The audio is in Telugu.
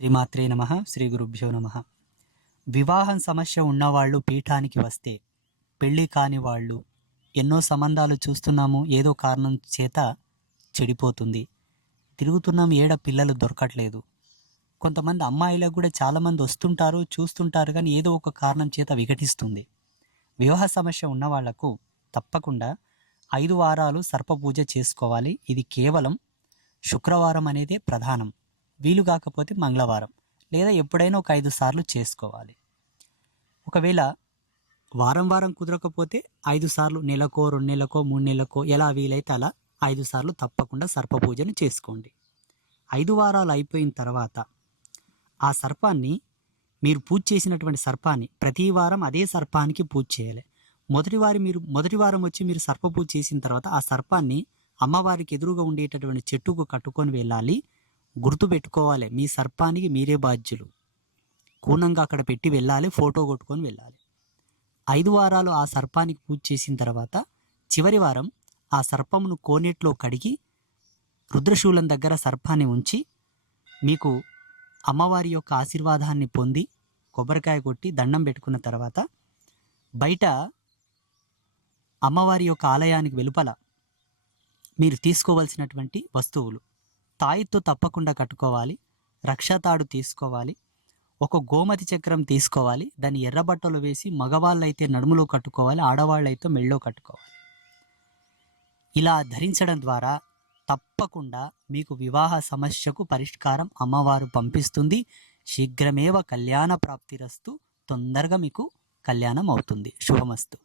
శ్రీమాత్రే నమ. శ్రీ గురుభ్యో నమ. వివాహం సమస్య ఉన్నవాళ్ళు పీఠానికి వస్తే పెళ్ళి కాని వాళ్ళు ఎన్నో సంబంధాలు చూస్తున్నాము. ఏదో కారణం చేత చెడిపోతుంది. తిరుగుతున్నాం. ఏడ పిల్లలు దొరకట్లేదు. కొంతమంది అమ్మాయిలకు కూడా చాలామంది వస్తుంటారు చూస్తుంటారు కానీ ఏదో ఒక కారణం చేత విఘటిస్తుంది. వివాహ సమస్య ఉన్న వాళ్ళకు తప్పకుండా ఐదు వారాలు సర్పపూజ చేసుకోవాలి. ఇది కేవలం శుక్రవారం అనేదే ప్రధానం. వీలు కాకపోతే మంగళవారం లేదా ఎప్పుడైనా ఒక ఐదు సార్లు చేసుకోవాలి. ఒకవేళ వారం వారం కుదరకపోతే ఐదు సార్లు నెలకో రెండు నెలకో మూడు నెలకో ఎలా వీలైతే అలా ఐదు సార్లు తప్పకుండా సర్ప పూజను చేసుకోండి. ఐదు వారాలు అయిపోయిన తర్వాత ఆ సర్పాన్ని మీరు పూజ చేసినటువంటి సర్పాన్ని ప్రతి వారం అదే సర్పానికి పూజ చేయాలి. మొదటి వారి మీరు మొదటి వారం వచ్చి మీరు సర్ప పూజ చేసిన తర్వాత ఆ సర్పాన్ని అమ్మవారికి ఎదురుగా ఉండేటటువంటి చెట్టుకు కట్టుకొని వెళ్ళాలి. గుర్తుపెట్టుకోవాలి. మీ సర్పానికి మీరే బాధ్యులు. కూనంగా అక్కడ పెట్టి వెళ్ళాలి ఫోటో కొట్టుకొని వెళ్ళాలి. ఐదు వారాలు ఆ సర్పానికి పూజ చేసిన తర్వాత చివరి వారం ఆ సర్పమును కోనేట్లో కడిగి రుద్రశూలం దగ్గర సర్పాన్ని ఉంచి మీకు అమ్మవారి యొక్క ఆశీర్వాదాన్ని పొంది కొబ్బరికాయ కొట్టి దండం పెట్టుకున్న తర్వాత బయట అమ్మవారి యొక్క ఆలయానికి వెలుపల మీరు తీసుకోవాల్సినటువంటి వస్తువులు తాయితో తప్పకుండా కట్టుకోవాలి. రక్షతాడు తీసుకోవాలి. ఒక గోమతి చక్రం తీసుకోవాలి. దాన్ని ఎర్రబట్టలు వేసి మగవాళ్ళైతే నడుములో కట్టుకోవాలి. ఆడవాళ్ళైతే మెళ్ళో కట్టుకోవాలి. ఇలా ధరించడం ద్వారా తప్పకుండా మీకు వివాహ సమస్యకు పరిష్కారం అమ్మవారు పంపిస్తుంది. శీఘ్రమేవ కళ్యాణ ప్రాప్తిరస్తు. తొందరగా మీకు కళ్యాణం అవుతుంది. శుభమస్తు.